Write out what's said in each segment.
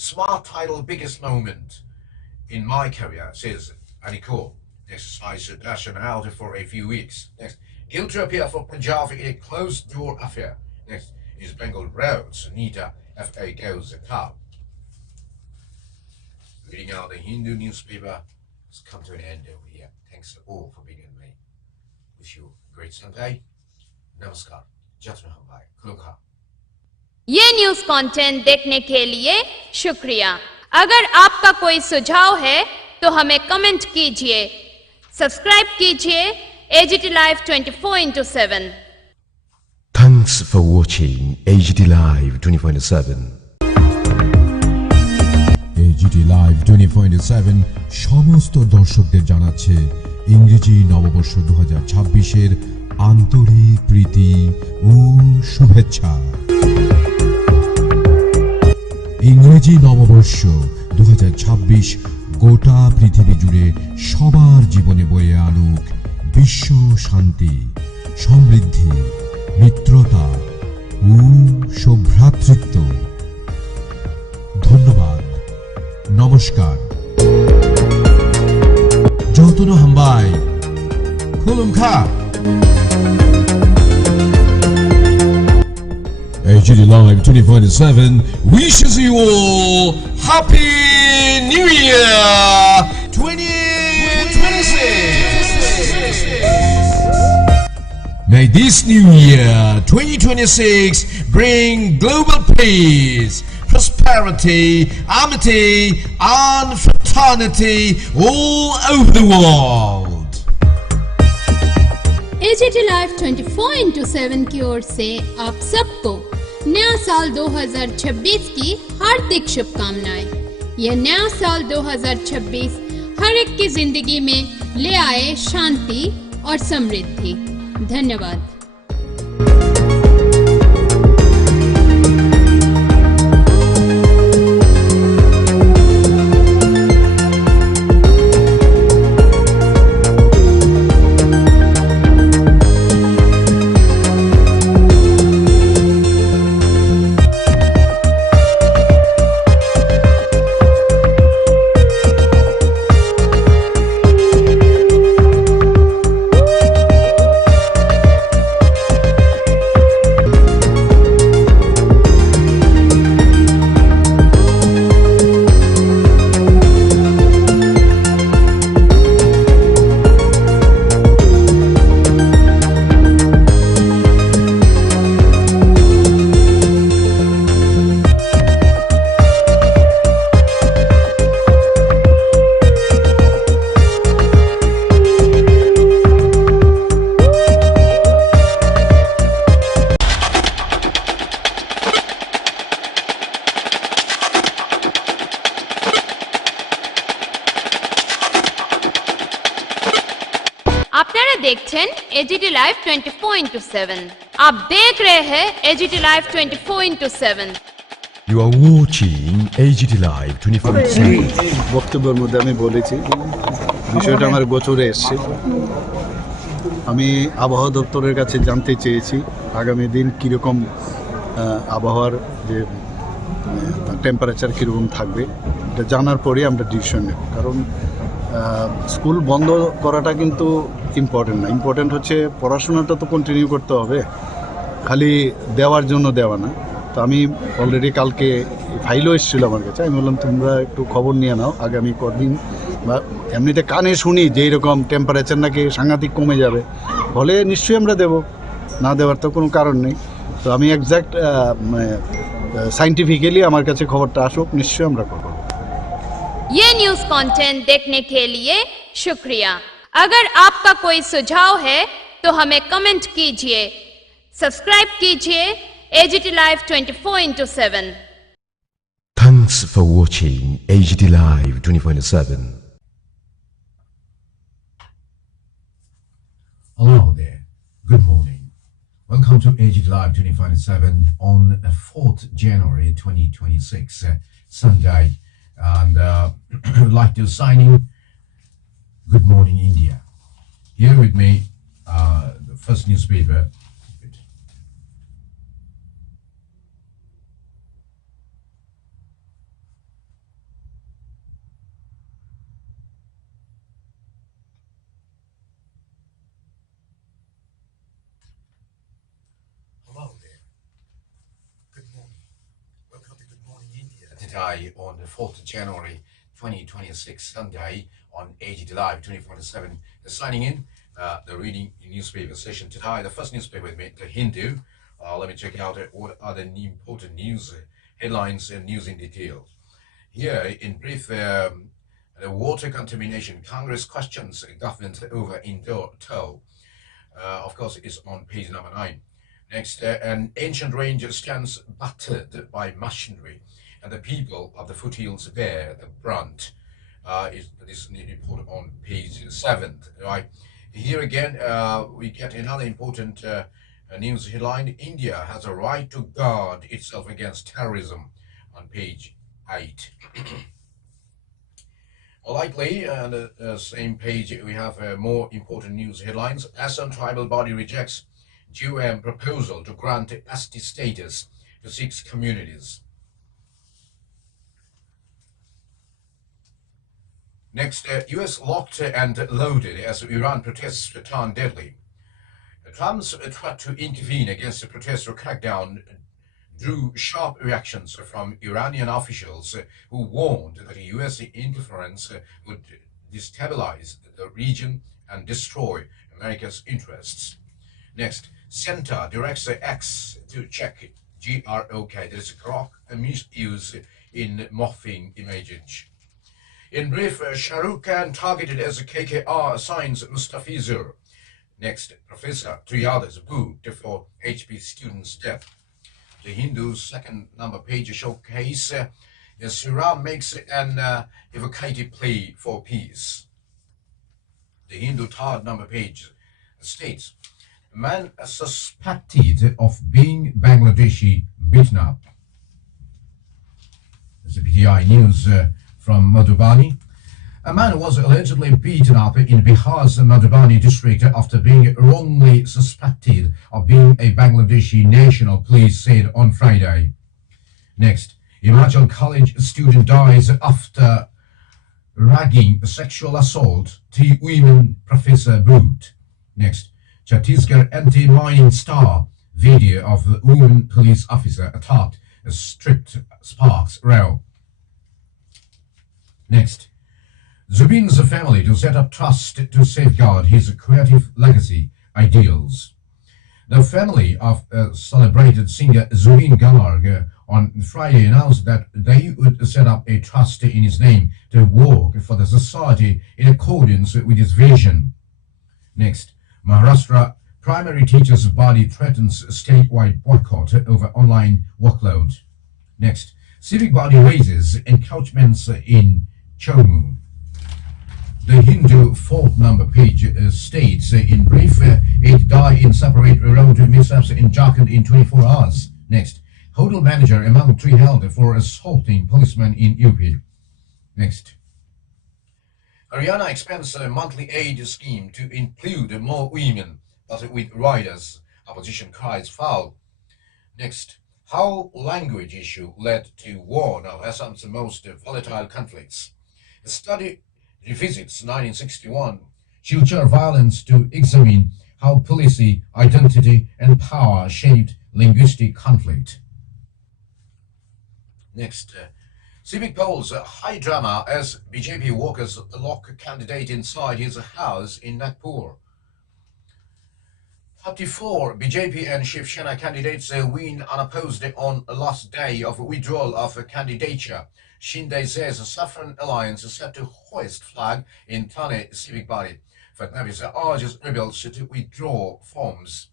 smart title biggest moment in my career, says Aniko. Next, I should nationality for a few weeks. Next, guilty appeal for Punjab in a closed-door affair. Next, is Bengal roads. Nita FA goes the car. Reading out the Hindu newspaper has come to an end over here. Thanks all for being with me. Wish you a great Sunday. Namaskar. Jatna Hambai. Kulukha. ये news content देखने के लिए शुक्रिया। अगर आपका कोई सुझाव है तो हमें कमेंट कीजिए, सब्सक्राइब कीजिए AGT Live 24/7। Thanks for watching AGT Live 24/7. AGT Live 24/7 সমস্ত দর্শকদের জানাচ্ছে ইংরেজি নববর্ষ 2026 এর আন্তরিক প্রীতি ও শুভেচ্ছা। ইংরেজি নববর্ষ 2026 গোটা পৃথিবী জুড়ে সবার জীবনে বয়ে আনুক বিশ্ব শান্তি, সমৃদ্ধি, মিত্রতা ও সৌভ্রাতৃত্ব। ধন্যবাদ, নমস্কার। যতন হাম্বাই খুলুমখা। AGT Live 24/7 wishes you all Happy New Year 2026. May this new year 2026 bring global peace, prosperity, amity and fraternity all over the world. AGT Live 24/7 की ओर से आप सबको नया साल 2026 की हार्दिक शुभकामनाएं। यह नया साल 2026 हर एक की जिंदगी में ले आए शांति और समृद्धि। धन्यवाद। আপনারা দেখছেন AGT Live 24/7। आप देख रहे हैं AGT Live 24/7। You are watching AGT Live 24/7. বক্তব্যের মধ্যে আমি বলেছি বিষয়টা আমার গোচরে এসছে। আমি আবহাওয়া দপ্তরের কাছে জানতে চেয়েছি আগামী দিন কীরকম আবহাওয়ার যে টেম্পারেচার কীরকম থাকবে, এটা জানার পরেই আমরা ডিসিশন নেব। কারণ স্কুল বন্ধ করাটা কিন্তু ইম্পর্টেন্ট না, ইম্পর্টেন্ট হচ্ছে পড়াশোনাটা তো কন্টিনিউ করতে হবে, খালি দেওয়ার জন্য দেওয়া না। তো আমি অলরেডি কালকে ফাইলও এসেছিলো আমার কাছে, আমি বললাম তোমরা একটু খবর নিয়ে নাও আগামী কদিন, বা এমনিতে কানে শুনি যে এইরকম টেম্পারেচার নাকি সাংঘাতিক কমে যাবে, ফলে নিশ্চয়ই আমরা দেব, না দেওয়ার তো কোনো কারণ নেই। তো আমি এক্স্যাক্ট সাইন্টিফিক্যালি আমার কাছে খবরটা আসুক, নিশ্চয়ই আমরা করব। ये न्यूज कंटेंट देखने के लिए शुक्रिया। अगर आपका कोई सुझाव है तो हमें कमेंट कीजिए, सब्सक्राइब कीजिए AGT Live 24/7। Thanks for watching AGT Live 24/7. Hello there. Good morning. Welcome to AGT Live 24/7 on 4th January 2026, Sunday. And I would like to sign in Good Morning India. Here with me, the first newspaper. today on the 4th January 2026, Sunday on agtlive 24x7. Signing in the reading newspaper session today. The first newspaper with me, The Hindu. Let me check out what are the important news headlines and news in detail. Here, in brief, the water contamination. Congress questions government over indoor toll. Of course, it's on page number 9. Next, an ancient range stands battered by machinery, and the people of the foothills bear the brunt. This report on page 7. Right here again, we get another important news headline. India has a right to guard itself against terrorism, on page 8. Likely, on the same page, we have more important news headlines. Assam tribal body rejects GOM proposal to grant ST status to 6 communities. Next, US locked and loaded as Iran protests turn deadly. Trump's threat to intervene against the protester crackdown drew sharp reactions from Iranian officials who warned that US interference would destabilize the region and destroy America's interests. Next, Center directs X to check GROK, that is grok misuse in morphing images. In brief, Shah Rukh Khan targeted as a KKR signs Mustafizur. Next, Professor, 3 others booed for HP student's death. The Hindu's second number page showcase Sriram makes an evocative plea for peace. The Hindu third number page states, a man suspected of being Bangladeshi beaten up. It's a PTI news from Madhubani. A man was allegedly beaten up in Bihar's Madhubani district after being wrongly suspected of being a Bangladeshi national, police said on Friday. Next, Himachal College student dies after ragging sexual assault to women, professor booed. Next, Chhattisgarh anti-mining star video of the woman police officer attacked a stripped Sparks rail. Next, Zubin's family to set up trust to safeguard his creative legacy ideals. The family of celebrated singer Zubin Garg on Friday announced that they would set up a trust in his name to work for the society in accordance with his vision. Next, Maharashtra primary teachers' body threatens statewide boycott over online workload. Next, civic body raises encroachments in Chomu. The Hindu fourth number page states, in brief, 8 died in separate road mishaps in Jharkhand in 24 hours. Next, hotel manager among 3 held for assaulting policeman in UP. Next, Haryana expands a monthly aid scheme to include more women, but with riders. Opposition cries foul. Next, how language issue led to one of Assam's most volatile conflicts. The study revisits 1961 future violence to examine how policy, identity, and power shaped linguistic conflict. Next, civic polls, high drama as BJP workers lock candidate inside his house in Nagpur. 34 BJP and Shiv Sena candidates win unopposed on last day of withdrawal of candidature. Shinde says Saffron Alliance is set to hoist flag in Thane civic body. Fadnavis urges rebels to withdraw forms.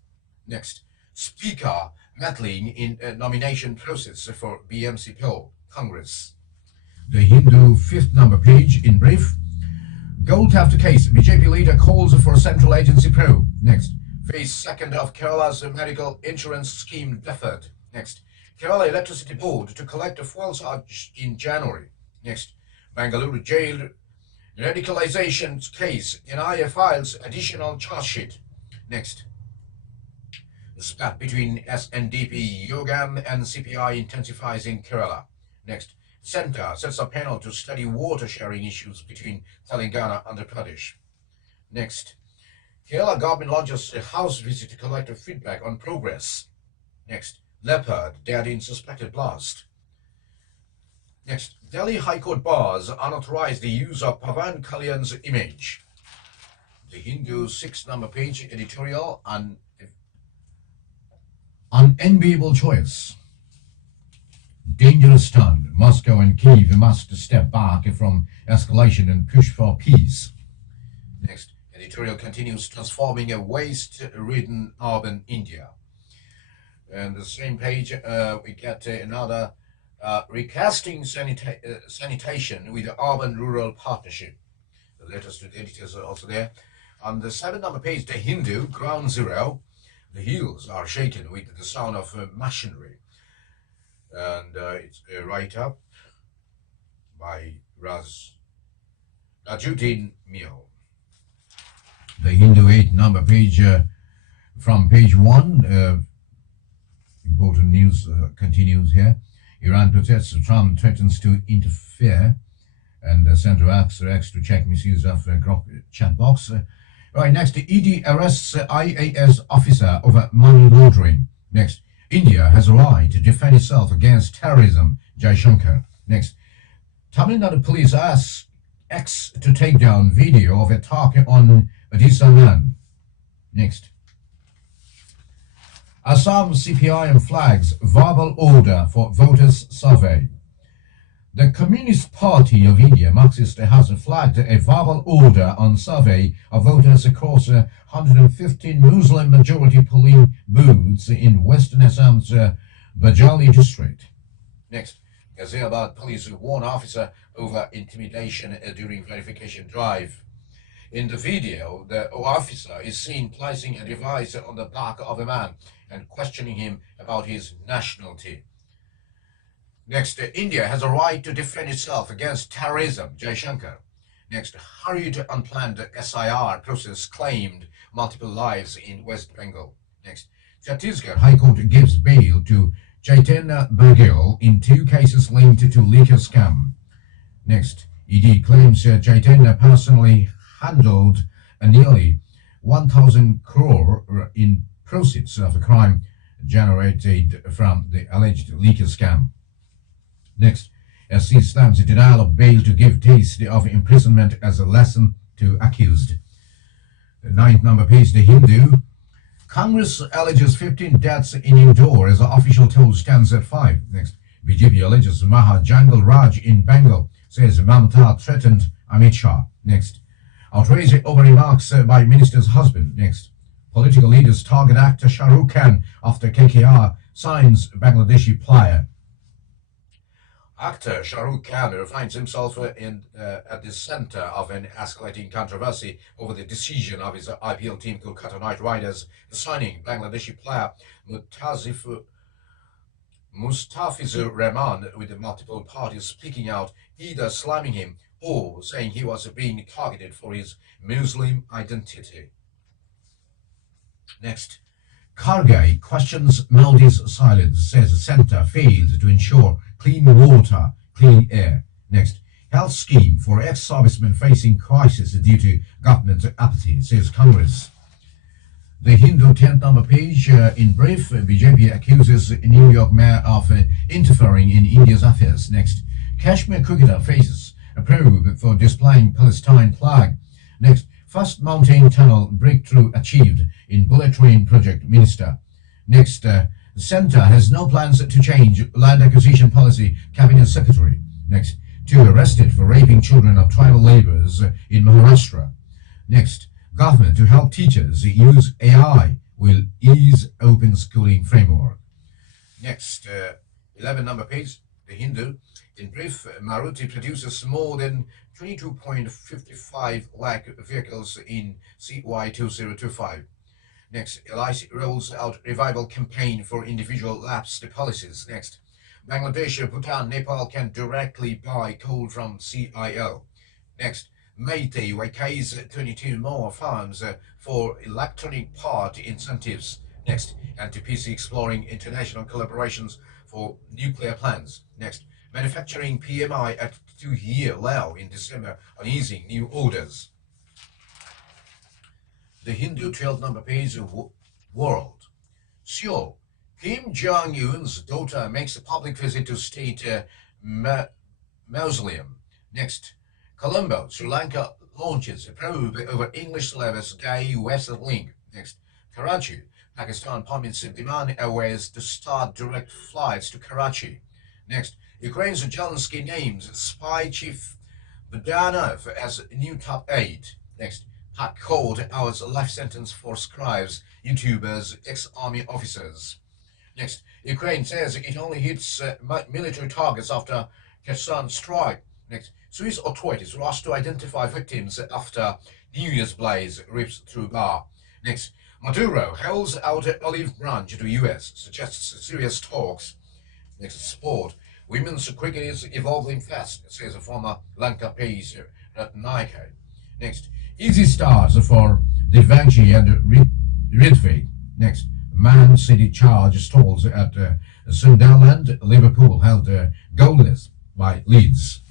Next, Speaker meddling in nomination process for BMC poll, Congress. The Hindu fifth number page in brief. Gold theft case, BJP leader calls for central agency probe. Next, phase 2nd of Kerala's medical insurance scheme deferred. Next, Kerala Electricity Board to collect a fuel charge in January. Next, Bangalore jail radicalization case, NIA files additional charge sheet. Next, the spat between SNDP, Yogam and CPI intensifies in Kerala. Next, Centre sets a panel to study water sharing issues between Telangana and Andhra Pradesh. Next, Kerala government launches a house visit to collect feedback on progress. Next, leopard dead in suspected blast. Next, Delhi High Court bars unauthorized the use of Pavan Kalyan's image. The Hindu 6-number page editorial on unenviable choice. Dangerous turn. Moscow and Kyiv must step back from escalation and push for peace. Next, editorial continues transforming a waste-ridden urban India. And the same page, we get another recasting sanitation with the urban-rural partnership. The letters to the editors are also there. On the 7-number page, The Hindu, ground zero. The hills are shaken with the sound of machinery. And it's a write-up by Rajuddin Mio. The Hindu 8-number page, from page 1, important news continues here. Iran protests, Trump threatens to interfere, and Central X to check misuse of Grok chat box. Right, next, ED arrests IAS officer over money laundering. Next, India has a right to defend itself against terrorism, Jaishankar. Next, Tamil Nadu police asks X to take down video of attack on Odisha man. Next, Assam CPIM flags verbal order for voters survey. The Communist Party of India, Marxist, has flagged a verbal order on survey of voters across 115 Muslim-majority polling booths in Western Assam's Bajali district. Next, Ghaziabad police warn officer over intimidation during verification drive. In the video, the officer is seen placing a device on the back of a man and questioning him about his nationality. Next, India has a right to defend itself against terrorism, Jaishankar. Next, hurried unplanned SIR process claimed multiple lives in West Bengal. Next, Chhattisgarh High Court gives bail to Chaitanya Bagel in 2 cases linked to liquor scam. Next, ED claims Chaitanya personally handled nearly 1,000 crore in proceeds of a crime generated from the alleged liquor scam. Next, SC stamps a denial of bail to give taste of imprisonment as a lesson to accused. The 9th-number page, The Hindu. Congress alleges 15 deaths in Indore as the official toll stands at 5. Next, BJP alleges Maha Jangal Raj in Bengal, says Mamata threatened Amit Shah. Next, outrage over remarks by minister's husband. Next, political leaders target actor Shah Rukh Khan after KKR signs Bangladeshi player. Actor Shah Rukh Khan finds himself at the center of an escalating controversy over the decision of his IPL team Kolkata Knight Riders signing Bangladeshi player Mustafizur Rahman, with multiple parties speaking out, either slamming him or saying he was being targeted for his Muslim identity. Next, Kargay questions Modi's silence, says centre failed to ensure clean water, clean air. Next, health scheme for ex-servicemen facing crisis due to government apathy, says Congress. The Hindu 10th-number page, in brief, BJP accuses New York mayor of interfering in India's affairs. Next, Kashmir cricketer faces a probe for displaying Palestine flag. Next, first mountain tunnel breakthrough achieved in bullet train project, minister. Next, centre has no plans to change land acquisition policy, cabinet secretary. Next, 2 arrested for raping children of tribal labourers in Maharashtra. Next, government to help teachers use AI will ease open schooling framework. Next, 11-number page, The Hindu. In brief, Maruti produces more than 22.55 lakh vehicles in CY 2025. Next, LIC rolls out revival campaign for individual lapsed policies. Next, Bangladesh, Bhutan, Nepal can directly buy coal from CIO. Next, Mayday vacates 22 more farms for electronic part incentives. Next, NTPC exploring international collaborations for nuclear plants. Next, manufacturing PMI at 2-year low in December on easing new orders. The Hindu 12-number page, World. Seoul. Kim Jong-un's daughter makes a public visit to state mausoleum. Next, Colombo, Sri Lanka launches a probe over English syllabus gay website link. Next, Karachi, Pakistan permits Biman Airways to start direct flights to Karachi. Next, Ukraine's Zelensky names spy chief Budanov as new top aide. Next, Pak court hours life sentence for scribes, YouTubers, ex-army officers. Next, Ukraine says it only hits military targets after Kherson strike. Next, Swiss authorities rush to identify victims after New Year's blaze rips through bar. Next, Maduro holds out an olive branch to US, suggests serious talks. Next, sport. Women's cricket is evolving fast, says a former Lanka pacer Ratnayake. Next, easy starts for Devanshi and Ridvey. Next, Man City charge stalls at Sunderland. Liverpool held goalless by Leeds.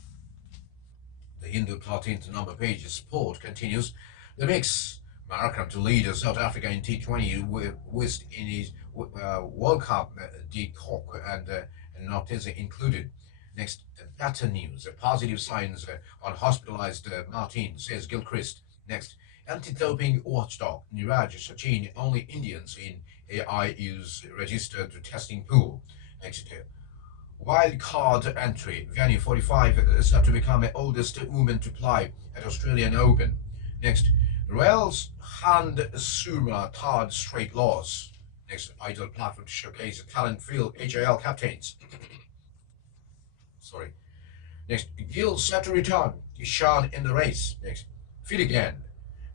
The Hindu 13th number page sport continues. The mix. Markham to lead South Africa in T20 with West Indies World Cup, De Kock and Nortese included. Next, better news. Positive signs on hospitalized Martin, says Gilchrist. Next, anti-doping watchdog Niraj Sachin, only Indians in AIU's registered testing pool. Next, wild card entry. Venue 45 is set to become the oldest woman to play at Australian Open. Next, Royals hand Surma third straight loss. Next, idol platform to showcase talent field HIL captains. Sorry. Next, Gill set to return. Ishan in the race. Next, fit again.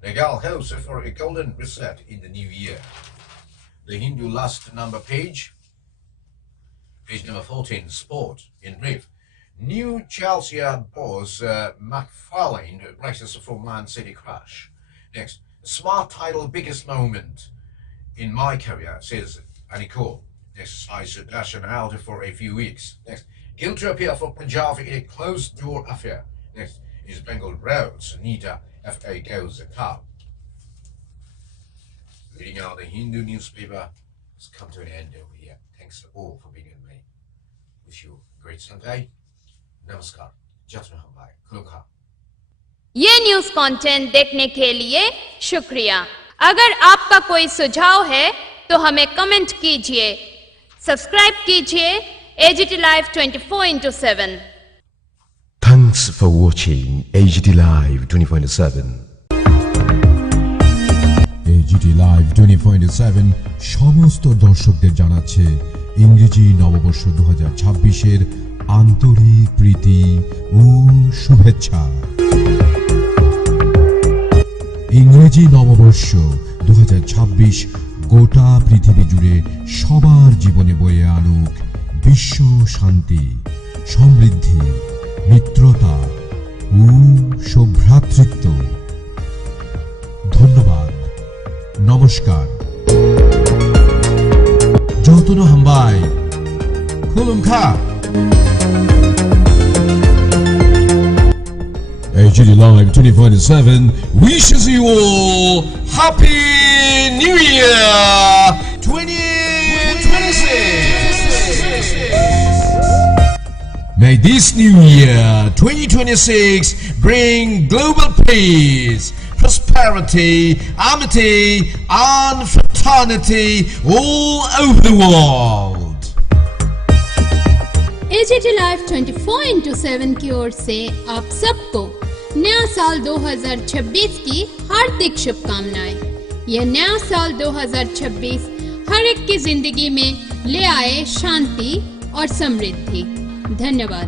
Nagal hopes for a golden reset in the new year. The Hindu last number page. Page number 14, sport in brief. New Chelsea boss McFarlane races for Man City crash. Next, smart title biggest moment in my career, says Anikul. Next, size Dashan out for a few weeks. Next, guilty appeal for Punjab in a closed door affair. Next is Bengal Roads. Nita FA goes the cup. Reading out the Hindu newspaper has come to an end over here. Thanks all for being with me. Wish you a great Sunday. Namaskar. Jatna Hambai. Kulukha. ये news content देखने के लिए शुक्रिया। अगर आपका कोई सुझाव है तो हमें कमेंट कीजिए, सब्सक्राइब कीजिए AGT Live 24/7। Thanks for watching AGT Live 24/7. AGT Live 24/7 সমস্ত দর্শকদের জানাচ্ছে ইংরেজি নববর্ষ 2026-এর আন্তরিক প্রীতি ও শুভেচ্ছা। ইংরেজি নববর্ষ 2026 গোটা পৃথিবী জুড়ে সবার জীবনে বয়ে আনুক বিশ্ব শান্তি, সমৃদ্ধি, মিত্রতা ও সৌভ্রাতৃত্ব। ধন্যবাদ, নমস্কার। যতন হাম্বাই খুলুমখা। AGT Live 24/7 wishes you all Happy New Year 2026. May this new year 2026 bring global peace, prosperity, amity, and fraternity all over the world. AGT Live 24/7 की ओर से आप सबको नया साल 2026 की हार्दिक शुभकामनाएं। यह नया साल 2026 हर एक की जिंदगी में ले आए शांति और समृद्धि। धन्यवाद।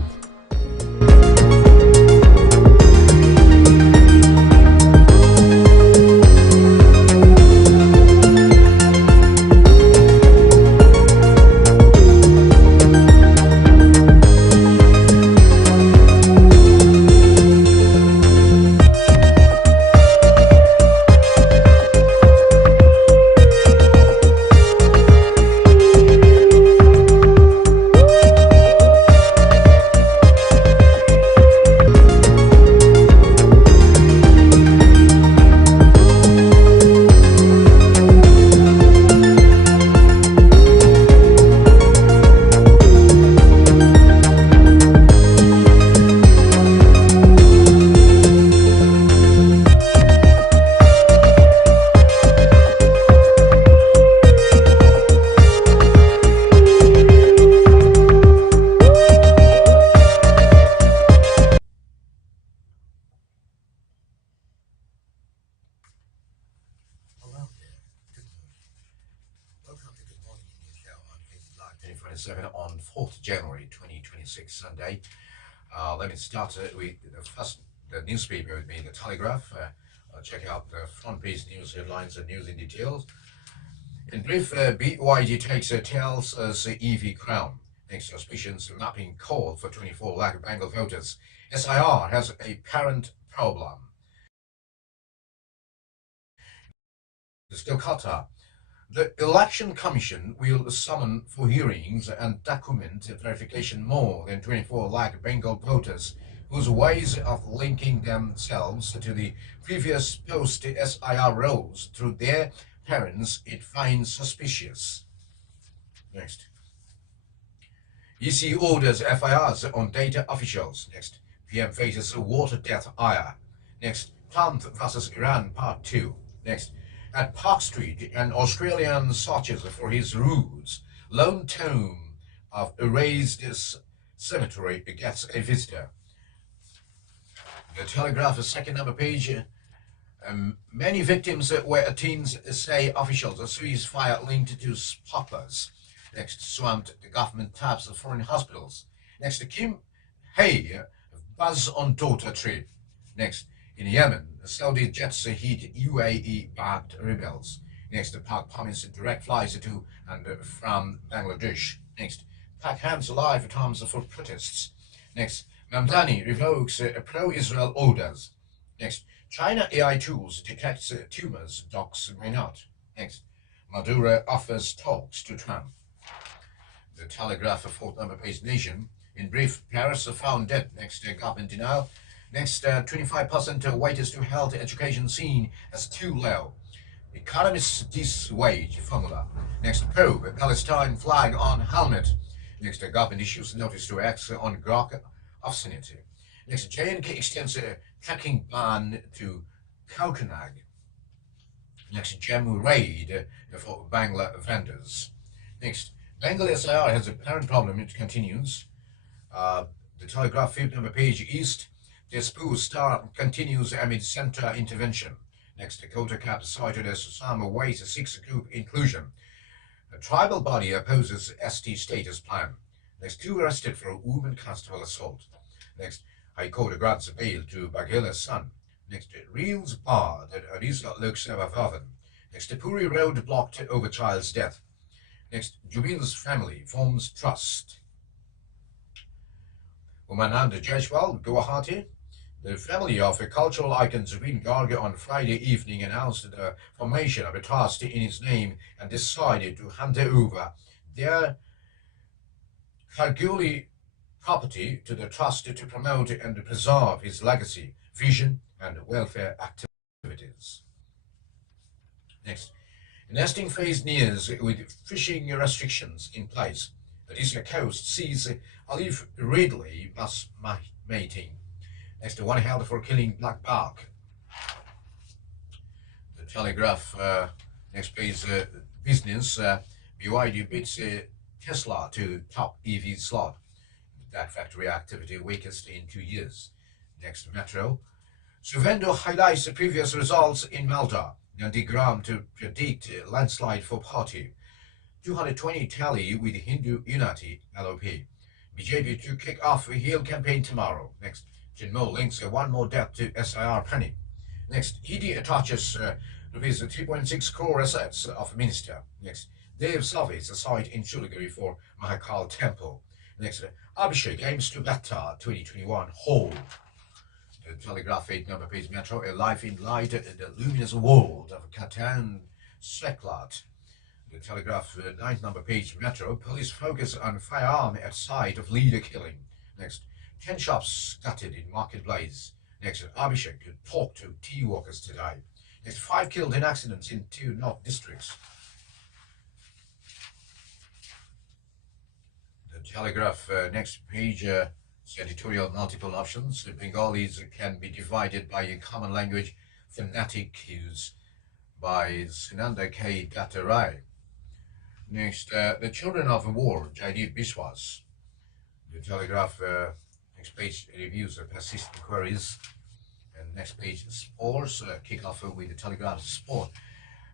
2027 on 4th January 2026, Sunday. Let me start with the newspaper with me, the Telegraph. Check out the front page news headlines and news in details. In brief, BYD takes tells us EV crown. Next, suspicions mapping call for 24 lakh Bengal voters. SIR has a parent problem. Still Qatar. The Election Commission will summon for hearings and document verification more than 24 lakh Bengal voters whose ways of linking themselves to the previous post-SIR rolls through their parents it finds suspicious. Next. EC orders FIRs on data officials. Next. PM faces water death ire. Next. Trump versus Iran Part 2. Next. At Park Street, an Australian searches for his roots. Lone tomb of erased cemetery gets a visitor. The Telegraph's second number page. Many victims were teens, say officials. A ceasefire linked to poppers. Next, swamped the government taps of foreign hospitals. Next, Kim Hey buzz on daughter trip. Next, in Yemen, Saudi jets hit UAE-backed rebels. Next, Pak promised direct flights to and from Bangladesh. Next, Pak hands live terms for protests. Next, Mamdani revokes pro-Israel orders. Next, China AI tools detects tumors docs may not. Next, Maduro offers talks to Trump. The Telegraph, fourth number page Nation. In brief, Paris found dead. Next, government denial. Next, 25% wages to health education seen as too low. Economists dissuade formula. Next, probe Palestine flag on helmet. Next, government issues notice to X on Grok obscenity. Next, J&K extends a tracking ban to Kaukanag. Next, Jammu raid for Bangla vendors. Next, Bengal SIR has a parent problem. It continues. The Telegraph, fifth number page East. The Spoo star continues amid center intervention. Next, Dakota Cap cited as some ways 6 group inclusion. A tribal body opposes ST status plan. Next, 2 arrested for woman constable assault. Next, High Court grants bail to Baghela's son. Next, Reels barred at Odisha Lok Sabha Bhavan. Next, Puri road blocked over child's death. Next, Jubil's family forms trust. Umanand Jaiswal, Guwahati. The family of cultural icon Zubin Garg on Friday evening announced the formation of a trust in his name and decided to hand over their Kharguli property to the trust to promote and preserve his legacy, vision, and welfare activities. Next, nesting phase nears with fishing restrictions in place. Odisha coast sees Olive Ridley bus mating. Next, one held for killing black bark. The Telegraph, next page, business. BYD beats Tesla to top EV slot. That factory activity weakest in 2 years. Next, Metro. Suvendo highlights the previous results in Malta. Nandigram to predict landslide for party. 220 tally with Hindu Unity LOP. BJP to kick off a Hill campaign tomorrow. Next, Jinmo links one more debt to SIR penny. Next, ED attaches rupees 3.6 crore assets of minister. Next, Dev surveys a site in Siliguri for Mahakal temple. Next, Abhishek aims to better 2021 whole. The Telegraph 8 number page Metro, a life in light in the luminous world of Katan Sveklat. The Telegraph 9th number page Metro, police focus on firearm at site of leader killing. Next, 10 shops gutted in marketplace. Next, Abhishek to talk to tea workers today. Next, 5 killed in accidents in 2 North districts. The Telegraph next page, editorial multiple options. The Bengalis can be divided by a common language phonetic cues by Sunanda K. Dattarai. Next, the Children of War, Jaideep Biswas. The Telegraph next page reviews of persistent queries. And next page sports, kick off with the Telegraph sport.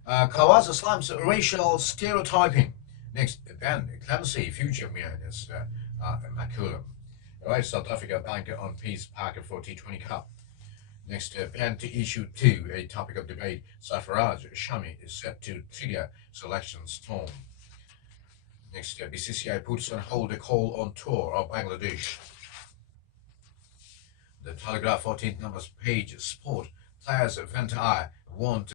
Kawaza slams racial stereotyping. Next, Ben Clancy, future millionaires, McCullum. Right, South Africa banker on Peace Parker for T20 Cup. Next, ban to issue 2, a topic of debate. Sarfaraz Shami is set to trigger selection storm. Next, BCCI puts on hold a call on tour of Bangladesh. The Telegraph 14th numbers page sport players Ventai want